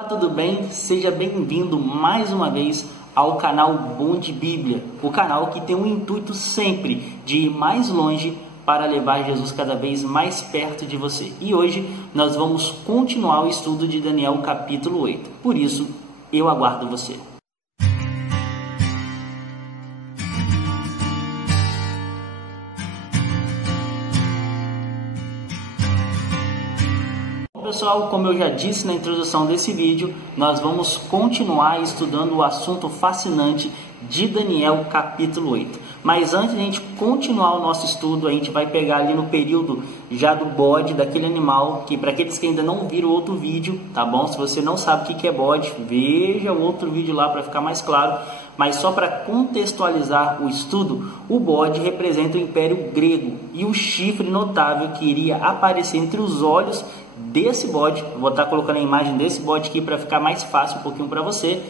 Olá, tudo bem? Seja bem-vindo mais uma vez ao canal Bom de Bíblia, o canal que tem o intuito sempre de ir mais longe para levar Jesus cada vez mais perto de você. E hoje nós vamos continuar o estudo de Daniel capítulo 8. Por isso, eu aguardo você. Pessoal, como eu já disse na introdução desse vídeo, nós vamos continuar estudando o assunto fascinante de Daniel capítulo 8. Mas antes de a gente continuar o nosso estudo, a gente vai pegar ali no período já do bode, daquele animal, que para aqueles que ainda não viram outro vídeo, tá bom? Se você não sabe o que é bode, veja o outro vídeo lá para ficar mais claro. Mas só para contextualizar o estudo, o bode representa o Império Grego e o chifre notável que iria aparecer entre os olhos desse bode, vou estar colocando a imagem desse bode aqui para ficar mais fácil um pouquinho para você.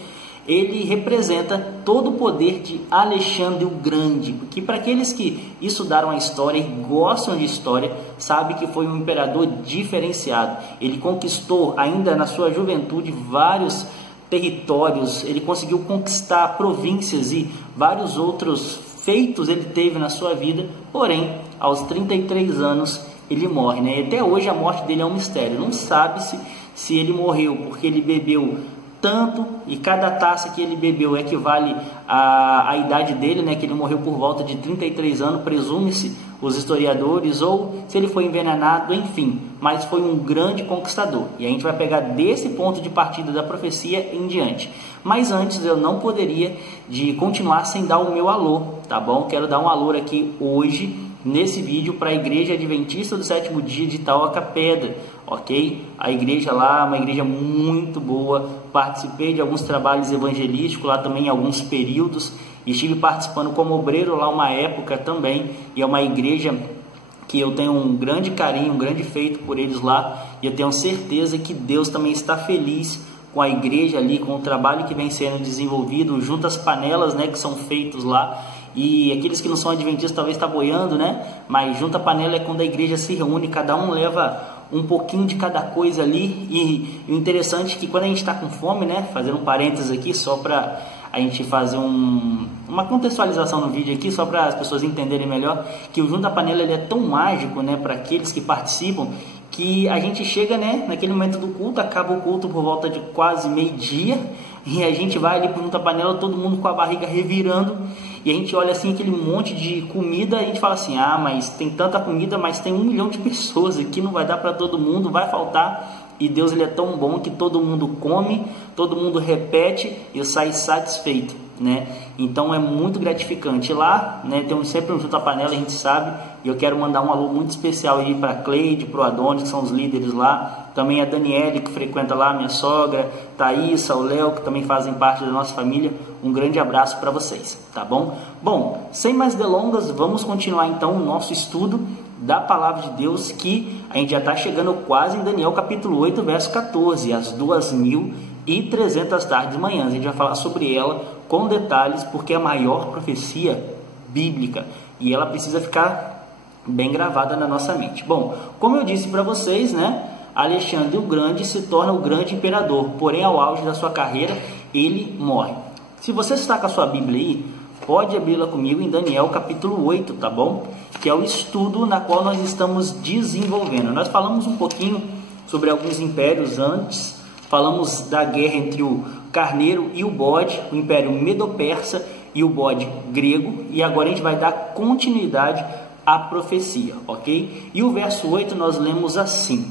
Ele representa todo o poder de Alexandre o Grande, que para aqueles que estudaram a história e gostam de história, sabe que foi um imperador diferenciado. Ele conquistou ainda na sua juventude vários territórios, ele conseguiu conquistar províncias e vários outros feitos ele teve na sua vida, porém aos 33 anos ele morre, né? E até hoje a morte dele é um mistério, não sabe-se se ele morreu porque ele bebeu tanto e cada taça que ele bebeu equivale à idade dele, né? Que ele morreu por volta de 33 anos, presume-se os historiadores, ou se ele foi envenenado, enfim, mas foi um grande conquistador. E a gente vai pegar desse ponto de partida da profecia em diante. Mas antes eu não poderia de continuar sem dar o meu alô, tá bom? Quero dar um alô aqui hoje nesse vídeo para a Igreja Adventista do Sétimo Dia de Itaoca-Pedra, ok? A igreja lá, uma igreja muito boa, participei de alguns trabalhos evangelísticos lá também em alguns períodos, estive participando como obreiro lá uma época também, e é uma igreja que eu tenho um grande carinho, um grande feito por eles lá, e eu tenho certeza que Deus também está feliz com a igreja ali, com o trabalho que vem sendo desenvolvido, junto às panelas, né, que são feitos lá. E aqueles que não são adventistas talvez está boiando, né? Mas junto à panela é quando a igreja se reúne, cada um leva um pouquinho de cada coisa ali. E o interessante é que quando a gente está com fome, né? Fazendo um parênteses aqui só para a gente fazer uma contextualização no vídeo aqui, só para as pessoas entenderem melhor, que o junto à panela ele é tão mágico, né? Para aqueles que participam, que a gente chega, né? Naquele momento do culto, acaba o culto por volta de quase meio-dia, e a gente vai ali para junto à panela, todo mundo com a barriga revirando, e a gente olha assim aquele monte de comida, e a gente fala assim, ah, mas tem tanta comida, mas tem 1 milhão de pessoas aqui, não vai dar para todo mundo, vai faltar. E Deus ele é tão bom que todo mundo come, todo mundo repete e sai satisfeito, né? Então é muito gratificante. Lá, né, temos sempre um junto à panela, a gente sabe, e eu quero mandar um alô muito especial aí para a Cleide, para o Adonis, que são os líderes lá, também a Daniele, que frequenta lá, minha sogra, Thaísa, o Léo, que também fazem parte da nossa família. Um grande abraço para vocês, tá bom? Bom, sem mais delongas, vamos continuar então o nosso estudo da palavra de Deus, que a gente já está chegando quase em Daniel capítulo 8, verso 14, às 2300 tardes e manhãs. A gente vai falar sobre ela com detalhes, porque é a maior profecia bíblica e ela precisa ficar bem gravada na nossa mente. Bom, como eu disse para vocês, né, Alexandre o Grande se torna o grande imperador, porém ao auge da sua carreira ele morre. Se você está com a sua Bíblia aí, pode abri-la comigo em Daniel capítulo 8, tá bom? Que é o estudo na qual nós estamos desenvolvendo. Nós falamos um pouquinho sobre alguns impérios antes, falamos da guerra entre o carneiro e o bode, o império medo-persa e o bode grego, e agora a gente vai dar continuidade à profecia, ok? E o verso 8 nós lemos assim: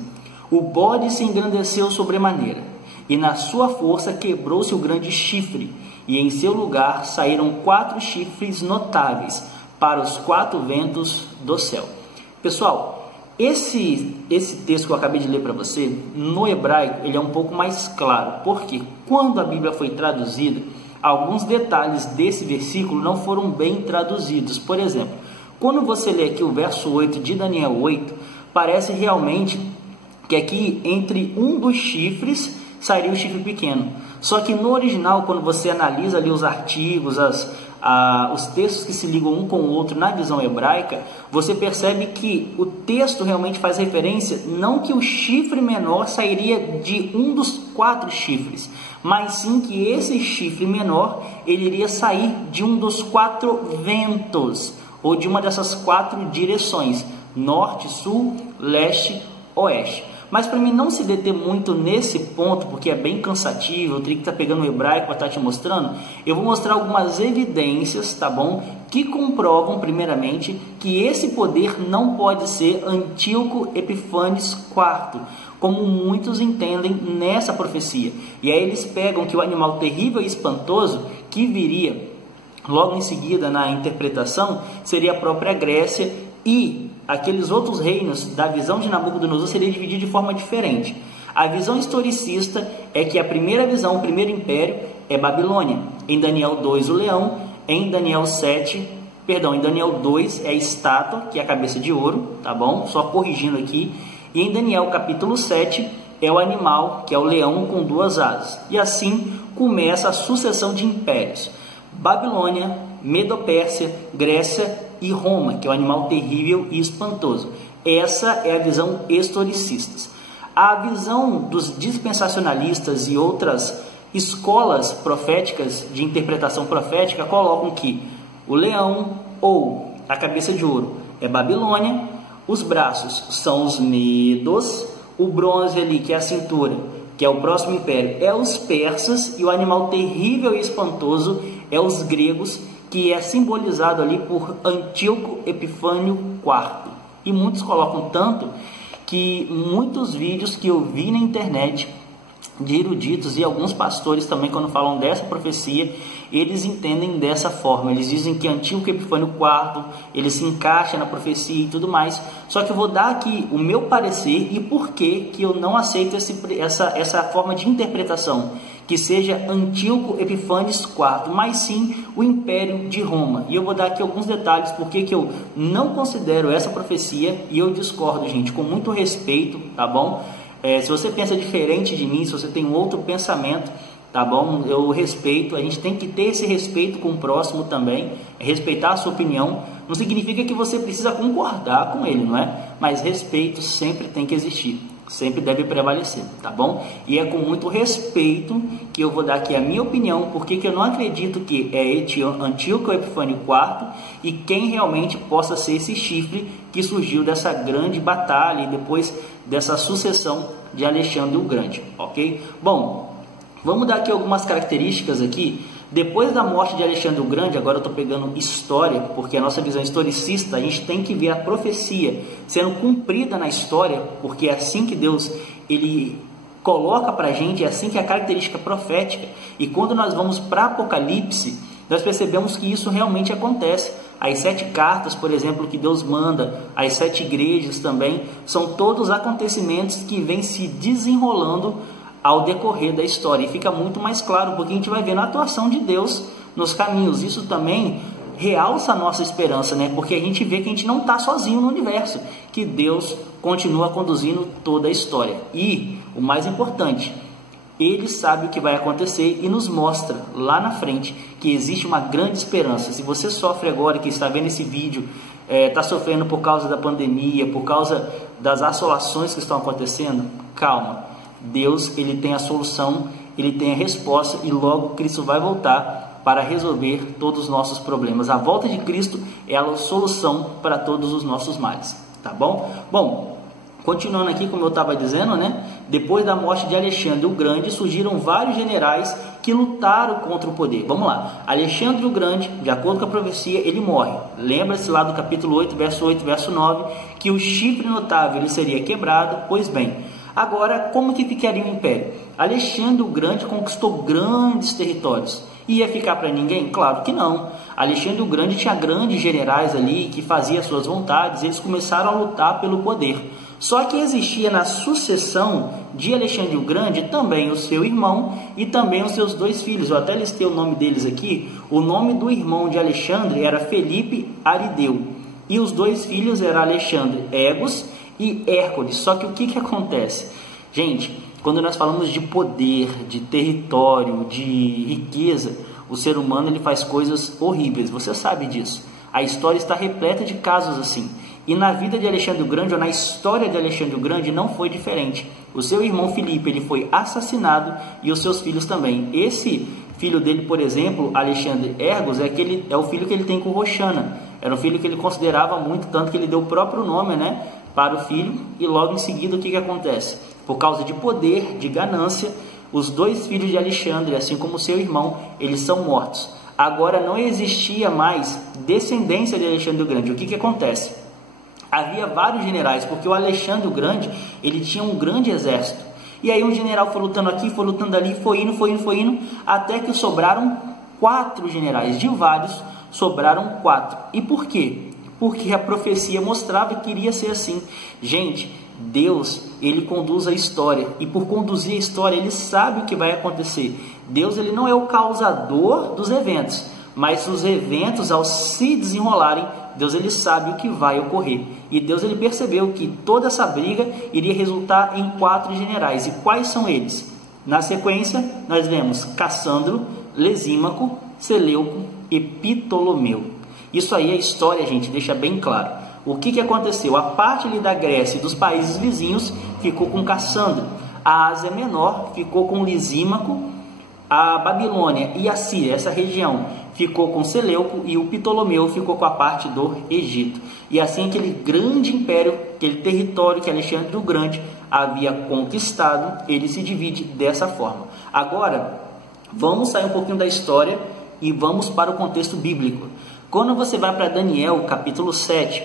o bode se engrandeceu sobremaneira, e na sua força quebrou-se o grande chifre, e em seu lugar saíram 4 chifres notáveis para os 4 ventos do céu. Pessoal, esse texto que eu acabei de ler para você, no hebraico, ele é um pouco mais claro, porque quando a Bíblia foi traduzida, alguns detalhes desse versículo não foram bem traduzidos. Por exemplo, quando você lê aqui o verso 8 de Daniel 8, parece realmente que aqui entre um dos chifres sairia o chifre pequeno. Só que no original, quando você analisa ali os artigos, os textos que se ligam um com o outro na visão hebraica, você percebe que o texto realmente faz referência, não que o chifre menor sairia de um dos 4 chifres, mas sim que esse chifre menor ele iria sair de um dos 4 ventos, ou de uma dessas 4 direções, norte, sul, leste, oeste. Mas para mim não se deter muito nesse ponto, porque é bem cansativo, eu teria que estar pegando o hebraico para estar te mostrando, eu vou mostrar algumas evidências, tá bom? Que comprovam, primeiramente, que esse poder não pode ser Antíoco Epífanes IV, como muitos entendem nessa profecia. E aí eles pegam que o animal terrível e espantoso que viria logo em seguida na interpretação seria a própria Grécia, e aqueles outros reinos da visão de Nabucodonosor seria dividido de forma diferente. A visão historicista é que a primeira visão, o primeiro império é Babilônia. Em Daniel 2 o leão, em Daniel 2 é a estátua, que é a cabeça de ouro, tá bom? Só corrigindo aqui. E em Daniel capítulo 7 é o animal, que é o leão com 2 asas. E assim começa a sucessão de impérios. Babilônia, Medo-Pérsia, Grécia e Roma, que é o animal terrível e espantoso. Essa é a visão historicista. A visão dos dispensacionalistas e outras escolas proféticas de interpretação profética colocam que o leão ou a cabeça de ouro é Babilônia, os braços são os medos, o bronze ali, que é a cintura, que é o próximo império, é os persas, e o animal terrível e espantoso é os gregos, que é simbolizado ali por Antíoco Epifânio IV. E muitos colocam tanto que muitos vídeos que eu vi na internet de eruditos e alguns pastores também, quando falam dessa profecia, eles entendem dessa forma. Eles dizem que Antíoco Epifânio IV, ele se encaixa na profecia e tudo mais. Só que eu vou dar aqui o meu parecer e por que eu não aceito essa forma de interpretação, que seja Antíoco Epífanes IV, mas sim o Império de Roma. E eu vou dar aqui alguns detalhes porque que eu não considero essa profecia, e eu discordo, gente, com muito respeito, tá bom? Se você pensa diferente de mim, se você tem um outro pensamento, tá bom? Eu respeito, a gente tem que ter esse respeito com o próximo também, respeitar a sua opinião. Não significa que você precisa concordar com ele, não é? Mas respeito sempre tem que existir, sempre deve prevalecer, tá bom? E é com muito respeito que eu vou dar aqui a minha opinião, porque que eu não acredito que é Antíoco Epifânio IV e quem realmente possa ser esse chifre que surgiu dessa grande batalha e depois dessa sucessão de Alexandre o Grande, ok? Bom, vamos dar aqui algumas características aqui. Depois da morte de Alexandre o Grande, agora eu estou pegando história, porque a nossa visão historicista, a gente tem que ver a profecia sendo cumprida na história, porque é assim que Deus ele coloca para a gente, é assim que é a característica profética. E quando nós vamos para Apocalipse, nós percebemos que isso realmente acontece. As 7 cartas, por exemplo, que Deus manda, as 7 igrejas também, são todos acontecimentos que vêm se desenrolando ao decorrer da história, e fica muito mais claro, porque a gente vai vendo a atuação de Deus nos caminhos. Isso também realça a nossa esperança, né? Porque a gente vê que a gente não está sozinho no universo, que Deus continua conduzindo toda a história. E, o mais importante, Ele sabe o que vai acontecer e nos mostra lá na frente que existe uma grande esperança. Se você sofre agora, que está vendo esse vídeo, está sofrendo por causa da pandemia, por causa das assolações que estão acontecendo, calma. Deus, ele tem a solução, ele tem a resposta, e logo Cristo vai voltar para resolver todos os nossos problemas. A volta de Cristo é a solução para todos os nossos males, tá bom? Bom, continuando aqui, como eu estava dizendo, né? Depois da morte de Alexandre o Grande, surgiram vários generais que lutaram contra o poder. Vamos lá. Alexandre o Grande, de acordo com a profecia, ele morre. Lembra-se lá do capítulo 8, verso 9, que o chifre notável ele seria quebrado. Pois bem, agora, como que ficaria o império? Alexandre o Grande conquistou grandes territórios. Ia ficar para ninguém? Claro que não. Alexandre o Grande tinha grandes generais ali que faziam suas vontades, eles começaram a lutar pelo poder. Só que existia na sucessão de Alexandre o Grande também o seu irmão e também os seus 2 filhos. Eu até listei o nome deles aqui. O nome do irmão de Alexandre era Felipe Arideu. E os 2 filhos eram Alexandre Egos e Hércules. Só que o que acontece? Gente, quando nós falamos de poder, de território, de riqueza, o ser humano ele faz coisas horríveis, você sabe disso. A história está repleta de casos assim. E na vida de Alexandre o Grande, ou na história de Alexandre o Grande, não foi diferente. O seu irmão Filipe, ele foi assassinado e os seus filhos também. Esse filho dele, por exemplo, Alexandre Ergos, é o filho que ele tem com Roxana. Era um filho que ele considerava muito, tanto que ele deu o próprio nome, né, para o filho. E logo em seguida, o que acontece? Por causa de poder, de ganância, os dois filhos de Alexandre, assim como seu irmão, eles são mortos. Agora não existia mais descendência de Alexandre o Grande. O que acontece? Havia vários generais, porque o Alexandre o Grande, ele tinha um grande exército. E aí um general foi lutando aqui, foi lutando ali, foi indo, até que sobraram 4 generais. De vários, sobraram 4. E por quê? Porque a profecia mostrava que iria ser assim. Gente, Deus, ele conduz a história, e por conduzir a história, ele sabe o que vai acontecer. Deus, ele não é o causador dos eventos, mas os eventos, ao se desenrolarem, Deus, ele sabe o que vai ocorrer. E Deus, ele percebeu que toda essa briga iria resultar em 4 generais. E quais são eles? Na sequência, nós vemos Cassandro, Lisímaco, Seleuco e Ptolomeu. Isso aí, a história, gente, deixa bem claro. O que aconteceu? A parte ali da Grécia e dos países vizinhos ficou com Cassandro. A Ásia Menor ficou com Lisímaco. A Babilônia e a Síria, essa região, ficou com Seleuco, e o Ptolomeu ficou com a parte do Egito. E assim aquele grande império, aquele território que Alexandre o Grande havia conquistado, ele se divide dessa forma. Agora, vamos sair um pouquinho da história e vamos para o contexto bíblico. Quando você vai para Daniel, capítulo 7,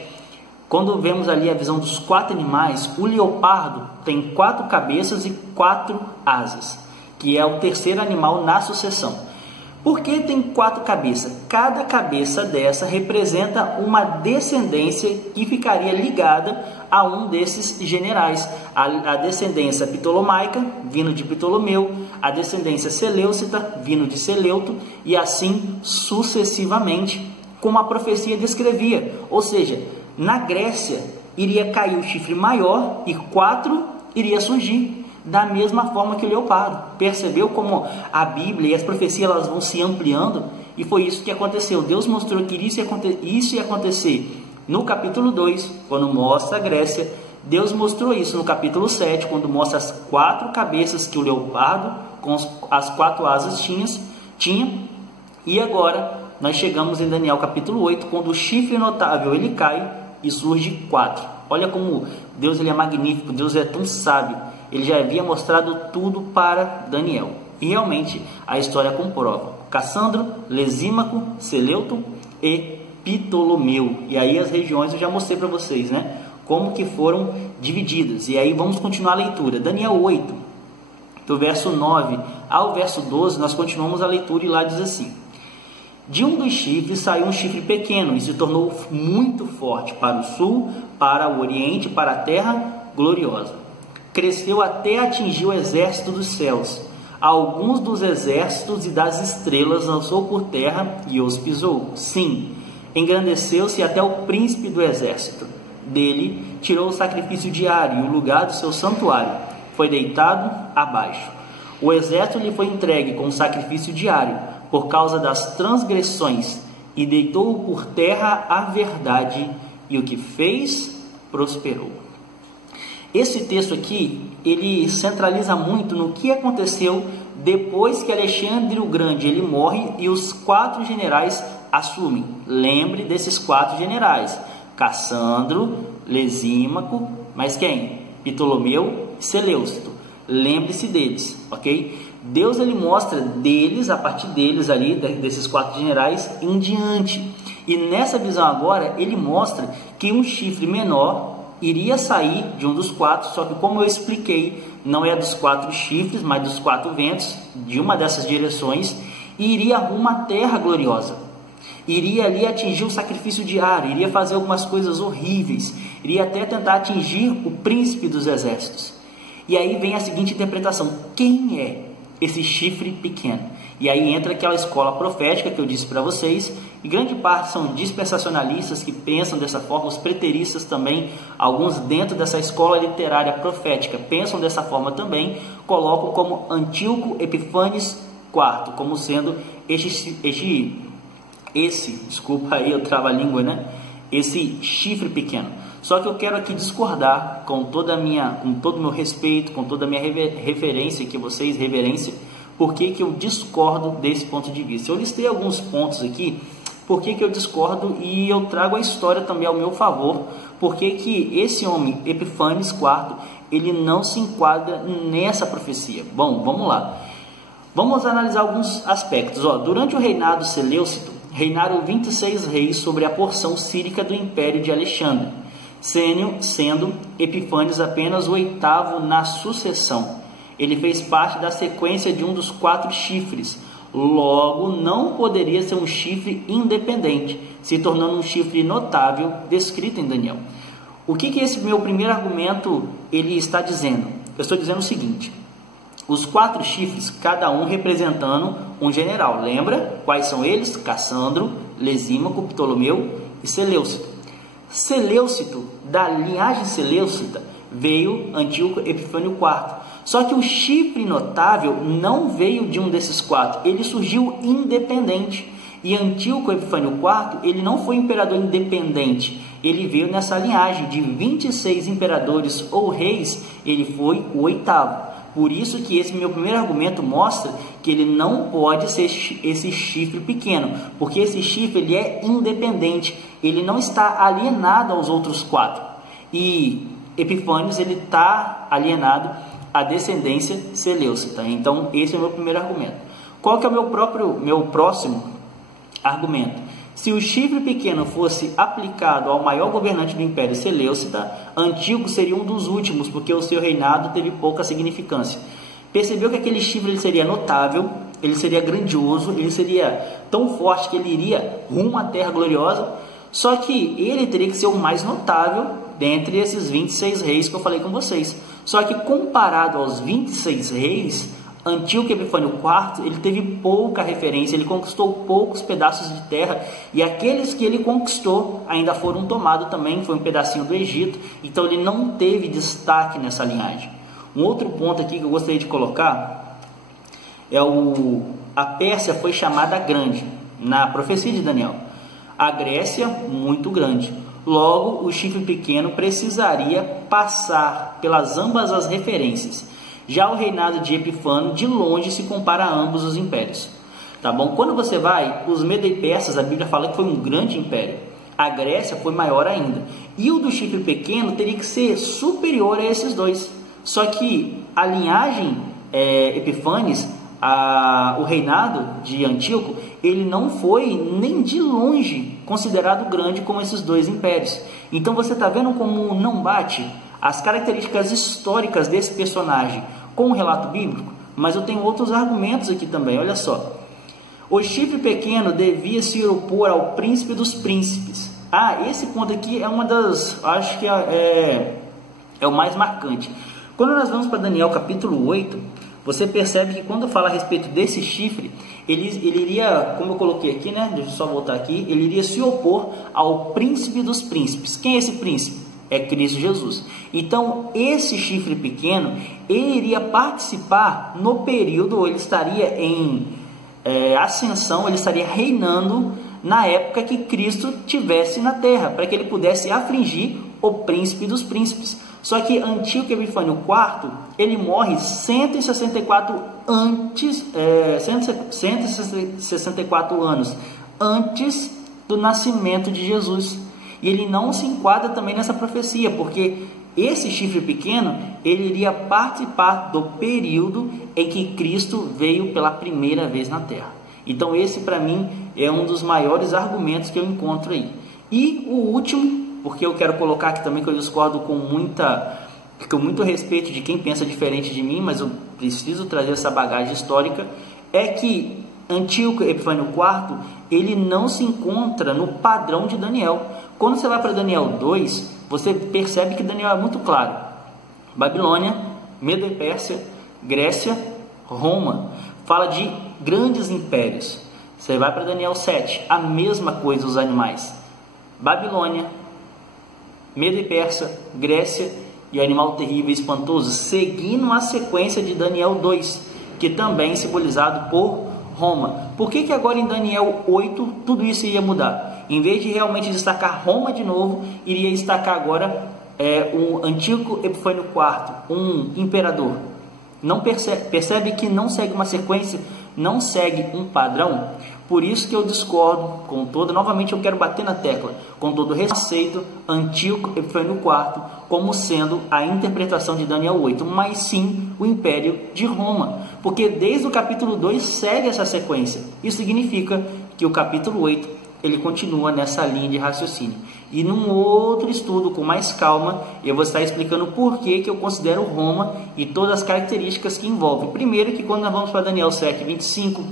quando vemos ali a visão dos 4 animais, o leopardo tem 4 cabeças e 4 asas, que é o terceiro animal na sucessão. Por que tem 4 cabeças? Cada cabeça dessa representa uma descendência que ficaria ligada a um desses generais. A descendência ptolomaica, vindo de Ptolomeu, a descendência seleucida, vindo de Seleuto, e assim sucessivamente, como a profecia descrevia. Ou seja, na Grécia iria cair o chifre maior e 4 iria surgir. Da mesma forma que o leopardo. Percebeu como a Bíblia e as profecias, elas vão se ampliando? E foi isso que aconteceu. Deus mostrou que isso ia acontecer no capítulo 2, quando mostra a Grécia. Deus mostrou isso no capítulo 7, quando mostra as 4 cabeças que o leopardo, com as 4 asas tinha. E agora nós chegamos em Daniel capítulo 8, quando o chifre notável ele cai e surge 4. Olha como Deus, ele é magnífico, Deus é tão sábio. Ele já havia mostrado tudo para Daniel. E realmente a história comprova. Cassandro, Lisímaco, Seleuto e Ptolomeu. E aí as regiões eu já mostrei para vocês, né? Como que foram divididas. E aí vamos continuar a leitura. Daniel 8, do verso 9 ao verso 12, nós continuamos a leitura e lá diz assim: de um dos chifres saiu um chifre pequeno e se tornou muito forte para o sul, para o oriente, para a terra gloriosa. Cresceu até atingir o exército dos céus. Alguns dos exércitos e das estrelas lançou por terra e os pisou. Sim, engrandeceu-se até o príncipe do exército. Dele tirou o sacrifício diário e o lugar do seu santuário. Foi deitado abaixo. O exército lhe foi entregue com o sacrifício diário por causa das transgressões, e deitou por terra a verdade, e o que fez prosperou. Esse texto aqui, ele centraliza muito no que aconteceu depois que Alexandre o Grande ele morre e os 4 generais assumem. Lembre desses 4 generais: Cassandro, Lisímaco, mas quem? Ptolomeu e Seleucito. Lembre-se deles, ok? Deus, ele mostra deles, a partir deles ali, desses 4 generais em diante. E nessa visão agora, ele mostra que um chifre menor iria sair de um dos 4, só que como eu expliquei, não é dos 4 chifres, mas dos 4 ventos, de uma dessas direções, e iria rumo à terra gloriosa. Iria ali atingir o sacrifício diário, iria fazer algumas coisas horríveis, iria até tentar atingir o príncipe dos exércitos. E aí vem a seguinte interpretação: quem é esse chifre pequeno? E aí entra aquela escola profética que eu disse para vocês, e grande parte são dispensacionalistas que pensam dessa forma, os preteristas também, alguns dentro dessa escola literária profética pensam dessa forma também, colocam como Antíoco Epifanes IV, como sendo desculpa aí, eu travo a língua, né? esse chifre pequeno. Só que eu quero aqui discordar com todo o meu respeito, com toda a minha reverência, que vocês reverenciam, porque que eu discordo desse ponto de vista. Eu listei alguns pontos aqui, porque que eu discordo, e eu trago a história também ao meu favor, porque que esse homem, Epifânios IV, ele não se enquadra nessa profecia. Bom, vamos lá. Vamos analisar alguns aspectos. Durante o reinado seleucito, reinaram 26 reis sobre a porção sírica do Império de Alexandre, sendo Epifânios apenas o 8º na sucessão. Ele fez parte da sequência de um dos 4 chifres, logo não poderia ser um chifre independente, se tornando um chifre notável descrito em Daniel. O que esse meu primeiro argumento ele está dizendo? Eu estou dizendo o seguinte: os 4 chifres, cada um representando um general. Lembra quais são eles? Cassandro, Lisímaco, Ptolomeu e Seleucito. Seleucito, da linhagem seleucida, veio Antíoco Epifânio IV. Só que o chifre notável não veio de um desses 4, ele surgiu independente. E Antíoco Epifânio IV, ele não foi imperador independente, ele veio nessa linhagem de 26 imperadores ou reis, ele foi o 8º. Por isso que esse meu primeiro argumento mostra que ele não pode ser esse chifre pequeno, porque esse chifre ele é independente, ele não está alienado aos outros 4. E Epifânios ele está alienado à descendência seleucida. Então esse é o meu primeiro argumento. Qual que é o meu próximo argumento? Se o chifre pequeno fosse aplicado ao maior governante do Império Seleucida, Antíoco seria um dos últimos, porque o seu reinado teve pouca significância. Percebeu que aquele chifre ele seria notável, ele seria grandioso, ele seria tão forte que ele iria rumo à Terra Gloriosa, só que ele teria que ser o mais notável dentre esses 26 reis que eu falei com vocês. Só que comparado aos 26 reis, Antíoco Epifânio IV, ele teve pouca referência, ele conquistou poucos pedaços de terra, e aqueles que ele conquistou ainda foram tomados também, foi um pedacinho do Egito, então ele não teve destaque nessa linhagem. Um outro ponto aqui que eu gostaria de colocar é a Pérsia foi chamada grande, na profecia de Daniel. A Grécia, muito grande. Logo, o chifre pequeno precisaria passar pelas ambas as referências. Já o reinado de Epifânio, de longe, se compara a ambos os impérios. Tá bom? Quando você vai, os Medo-Persas, a Bíblia fala que foi um grande império. A Grécia foi maior ainda. E o do chifre pequeno teria que ser superior a esses dois. Só que a linhagem Epifânios, o reinado de Antíoco, ele não foi nem de longe considerado grande como esses dois impérios. Então você está vendo como não bate as características históricas desse personagem com o relato bíblico? Mas eu tenho outros argumentos aqui também, olha só. O chifre pequeno devia se opor ao príncipe dos príncipes. Esse ponto aqui é uma das, acho que é o mais marcante. Quando nós vamos para Daniel capítulo 8, você percebe que quando fala a respeito desse chifre, ele iria, como eu coloquei aqui, né? Deixa eu só voltar aqui, ele iria se opor ao príncipe dos príncipes. Quem é esse príncipe? É Cristo Jesus. Então, esse chifre pequeno, ele iria participar no período, ou ele estaria em ascensão, ele estaria reinando na época que Cristo tivesse na terra, para que ele pudesse afligir o príncipe dos príncipes. Só que Antíoco Epifânio IV, ele morre 164 anos antes do nascimento de Jesus. E ele não se enquadra também nessa profecia, porque esse chifre pequeno, ele iria participar do período em que Cristo veio pela primeira vez na Terra. Então esse para mim é um dos maiores argumentos que eu encontro aí. E o último, porque eu quero colocar aqui também que eu discordo com muito respeito de quem pensa diferente de mim, mas eu preciso trazer essa bagagem histórica, é que Antíoco Epifânio IV, ele não se encontra no padrão de Daniel. Quando você vai para Daniel 2, você percebe que Daniel é muito claro. Babilônia, Medo e Pérsia, Grécia, Roma. Fala de grandes impérios. Você vai para Daniel 7, a mesma coisa os animais. Babilônia, Medo e Pérsia, Grécia e animal terrível e espantoso, seguindo a sequência de Daniel 2, que também é simbolizado por Roma. Por que agora em Daniel 8 tudo isso ia mudar? Em vez de realmente destacar Roma de novo, iria destacar agora o Antíoco Epifânio IV, um imperador. Não percebe que não segue uma sequência, não segue um padrão? Por isso que eu discordo novamente eu quero bater na tecla, com todo respeito, Antíoco Epifânio IV como sendo a interpretação de Daniel 8, mas sim o Império de Roma, porque desde o capítulo 2 segue essa sequência. Isso significa que o capítulo 8 ele continua nessa linha de raciocínio. E num outro estudo com mais calma, eu vou estar explicando por que eu considero Roma e todas as características que envolve. Primeiro que quando nós vamos para Daniel 7:25,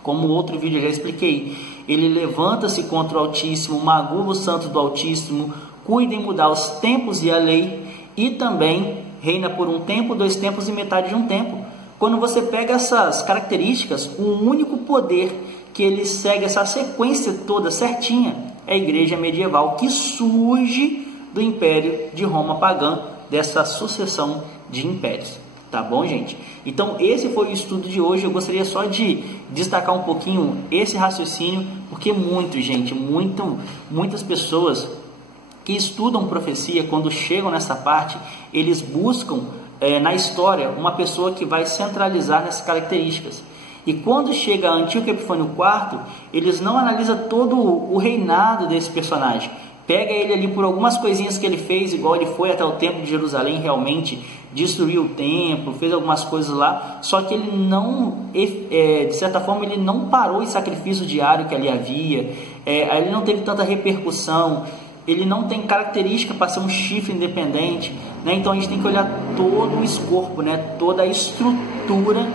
como outro vídeo eu já expliquei, ele levanta-se contra o Altíssimo, magula os santos do Altíssimo, cuida em mudar os tempos e a lei, e também reina por um tempo, 2 tempos e metade de um tempo. Quando você pega essas características, o único poder que ele segue essa sequência toda certinha é a igreja medieval, que surge do Império de Roma pagã, dessa sucessão de impérios. Tá bom, gente? Então esse foi o estudo de hoje. Eu gostaria só de destacar um pouquinho esse raciocínio, porque muitas pessoas que estudam profecia, quando chegam nessa parte, eles buscam na história uma pessoa que vai centralizar nessas características. E quando chega a Antíoco Epifânio IV, eles não analisam todo o reinado desse personagem. Pega ele ali por algumas coisinhas que ele fez, igual ele foi até o templo de Jerusalém, realmente destruiu o templo, fez algumas coisas lá, só que ele não, de certa forma, ele não parou o sacrifício diário que ali havia, ele não teve tanta repercussão, ele não tem característica para ser um chifre independente, né? Então a gente tem que olhar todo o escopo, né? Toda a estrutura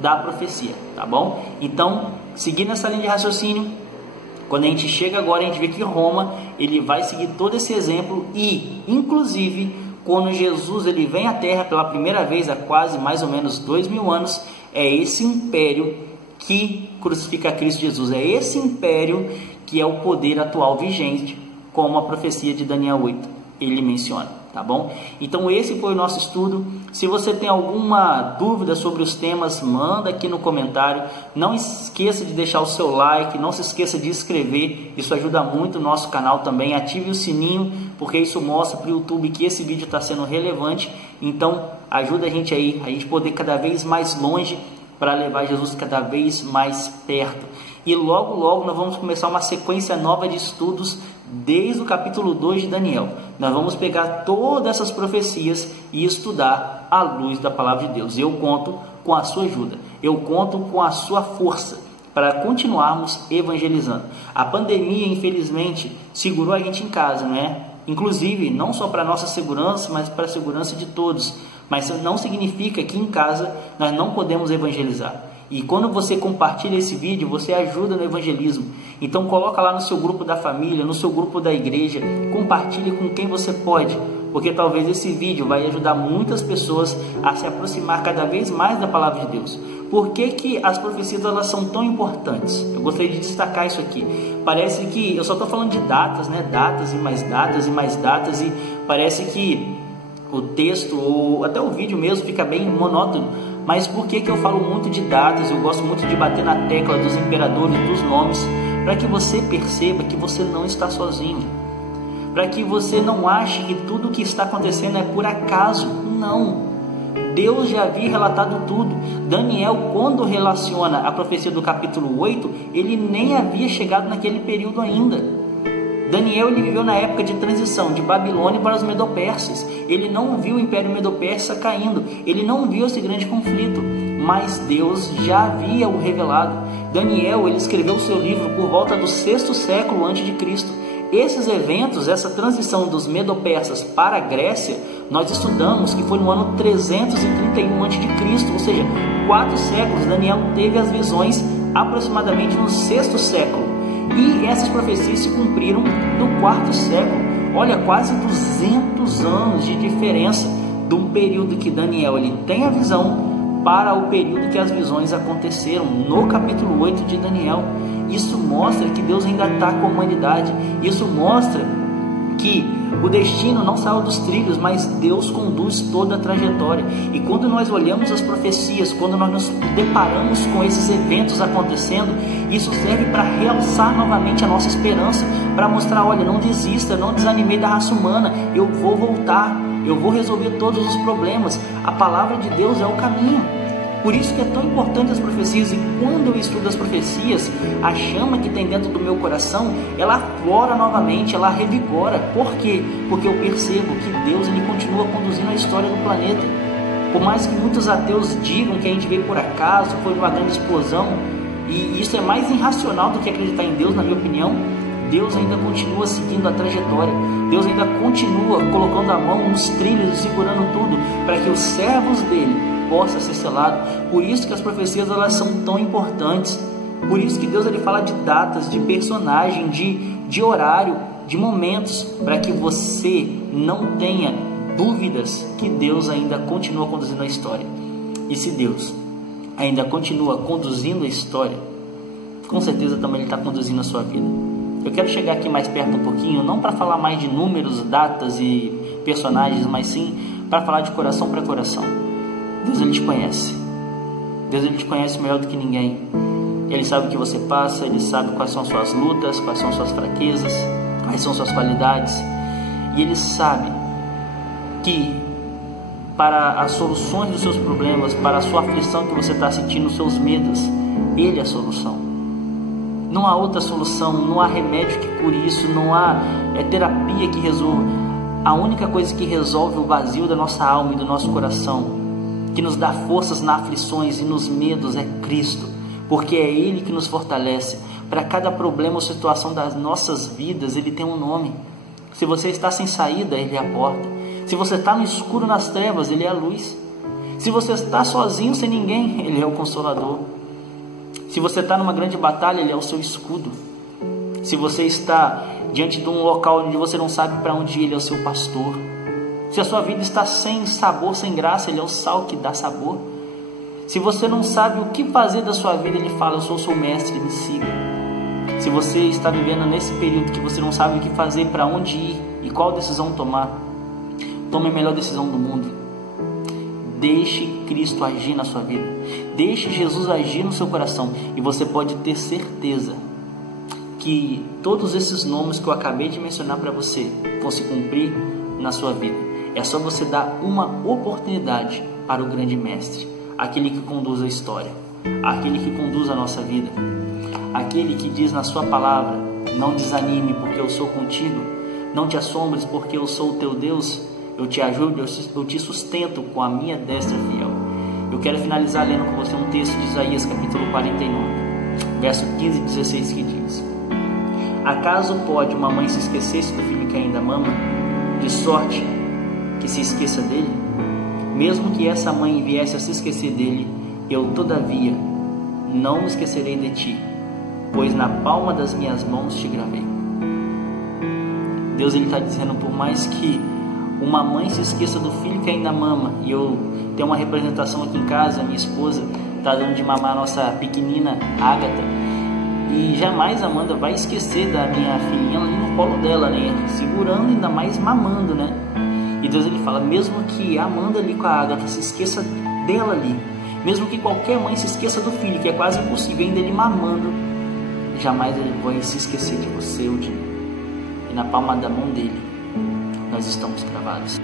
da profecia, tá bom? Então, seguindo essa linha de raciocínio, quando a gente chega agora, a gente vê que Roma, ele vai seguir todo esse exemplo e, inclusive, quando Jesus ele vem à Terra pela primeira vez, há quase mais ou menos 2000 anos, é esse império que crucifica Cristo Jesus, é esse império que é o poder atual vigente, como a profecia de Daniel 8 ele menciona, tá bom? Então esse foi o nosso estudo. Se você tem alguma dúvida sobre os temas, manda aqui no comentário. Não esqueça de deixar o seu like, não se esqueça de inscrever, isso ajuda muito o nosso canal também. Ative o sininho, porque isso mostra para o YouTube que esse vídeo está sendo relevante. Então ajuda a gente aí, a gente poder cada vez mais longe, para levar Jesus cada vez mais perto. E logo logo nós vamos começar uma sequência nova de estudos desde o capítulo 2 de Daniel. Nós vamos pegar todas essas profecias e estudar à luz da palavra de Deus. Eu conto com a sua ajuda, eu conto com a sua força para continuarmos evangelizando. A pandemia, infelizmente, segurou a gente em casa, né? Inclusive, não só para a nossa segurança, mas para a segurança de todos. Mas não significa que em casa nós não podemos evangelizar. E quando você compartilha esse vídeo, você ajuda no evangelismo. Então coloca lá no seu grupo da família, no seu grupo da igreja, compartilhe com quem você pode, porque talvez esse vídeo vai ajudar muitas pessoas a se aproximar cada vez mais da palavra de Deus. Por que que as profecias elas são tão importantes? Eu gostaria de destacar isso aqui. Parece que eu só estou falando de datas, né? Datas e mais datas e mais datas, e parece que o texto ou até o vídeo mesmo fica bem monótono. Mas por que que eu falo muito de datas? Eu gosto muito de bater na tecla dos imperadores, dos nomes, para que você perceba que você não está sozinho, para que você não ache que tudo o que está acontecendo é por acaso. Não, Deus já havia relatado tudo. Daniel, quando relaciona a profecia do capítulo 8, ele nem havia chegado naquele período ainda. Daniel ele viveu na época de transição de Babilônia para os Medo-Persas. Ele não viu o Império Medo-Persa caindo, ele não viu esse grande conflito, mas Deus já havia o revelado. Daniel ele escreveu o seu livro por volta do 6º século a.C. Esses eventos, essa transição dos Medo-Persas para a Grécia, nós estudamos que foi no ano 331 a.C., ou seja, 4 séculos. Daniel teve as visões aproximadamente no 6º século. E essas profecias se cumpriram no 4º século. Olha, quase 200 anos de diferença de um período que Daniel ele tem a visão para o período que as visões aconteceram no capítulo 8 de Daniel. Isso mostra que Deus ainda está com a humanidade. Isso mostra que o destino não saiu dos trilhos, mas Deus conduz toda a trajetória. E quando nós olhamos as profecias, quando nós nos deparamos com esses eventos acontecendo, isso serve para realçar novamente a nossa esperança, para mostrar, olha, não desista, não desanimei da raça humana, eu vou voltar, eu vou resolver todos os problemas. A palavra de Deus é o caminho. Por isso que é tão importante as profecias, e quando eu estudo as profecias, a chama que tem dentro do meu coração, ela aflora novamente, ela revigora. Por quê? Porque eu percebo que Deus, ele continua conduzindo a história do planeta. Por mais que muitos ateus digam que a gente veio por acaso, foi uma grande explosão, e isso é mais irracional do que acreditar em Deus, na minha opinião, Deus ainda continua seguindo a trajetória. Deus ainda continua colocando a mão nos trilhos e segurando tudo, para que os servos dele possa ser selado. Por isso que as profecias, elas são tão importantes. Por isso que Deus, ele fala de datas, de personagem, de horário, de momentos, para que você não tenha dúvidas que Deus ainda continua conduzindo a história. E se Deus ainda continua conduzindo a história, com certeza também ele está conduzindo a sua vida. Eu quero chegar aqui mais perto um pouquinho, não para falar mais de números, datas e personagens, mas sim para falar de coração para coração. Deus, ele te conhece. Deus, ele te conhece melhor do que ninguém. Ele sabe o que você passa, ele sabe quais são as suas lutas, quais são as suas fraquezas, quais são as suas qualidades. E ele sabe que para as soluções dos seus problemas, para a sua aflição que você está sentindo, os seus medos, ele é a solução. Não há outra solução, não há remédio que cure isso, não há terapia que resolva. A única coisa que resolve o vazio da nossa alma e do nosso coração, que nos dá forças nas aflições e nos medos, é Cristo, porque é Ele que nos fortalece. Para cada problema ou situação das nossas vidas, Ele tem um nome. Se você está sem saída, Ele é a porta. Se você está no escuro, nas trevas, Ele é a luz. Se você está sozinho, sem ninguém, Ele é o Consolador. Se você está numa grande batalha, Ele é o seu escudo. Se você está diante de um local onde você não sabe para onde ir, Ele é o seu pastor. Se a sua vida está sem sabor, sem graça, Ele é o sal que dá sabor. Se você não sabe o que fazer da sua vida, Ele fala, eu sou o seu mestre, me siga. Se você está vivendo nesse período que você não sabe o que fazer, para onde ir e qual decisão tomar, tome a melhor decisão do mundo. Deixe Cristo agir na sua vida. Deixe Jesus agir no seu coração. E você pode ter certeza que todos esses nomes que eu acabei de mencionar para você vão se cumprir na sua vida. É só você dar uma oportunidade para o grande mestre, aquele que conduz a história, aquele que conduz a nossa vida, aquele que diz na sua palavra, não desanime porque eu sou contigo, não te assombres porque eu sou o teu Deus, eu te ajudo, eu te sustento com a minha destra fiel. Eu quero finalizar lendo com você um texto de Isaías capítulo 49, verso 15 e 16, que diz: acaso pode uma mãe se esquecer-se do filho que ainda mama, de sorte que se esqueça dele? Mesmo que essa mãe viesse a se esquecer dele, eu todavia não me esquecerei de ti, pois na palma das minhas mãos te gravei. Deus, ele está dizendo, por mais que uma mãe se esqueça do filho que ainda mama, e eu tenho uma representação aqui em casa, minha esposa está dando de mamar a nossa pequenina Ágata, e jamais a Amanda vai esquecer da minha filhinha ali no colo dela, né? Segurando, ainda mais mamando, né? E Deus, ele fala, mesmo que a Amanda ali com a Ágata se esqueça dela ali, mesmo que qualquer mãe se esqueça do filho, que é quase impossível, ainda ele mamando, jamais ele vai se esquecer de você ou de mim. E na palma da mão dele nós estamos cravados.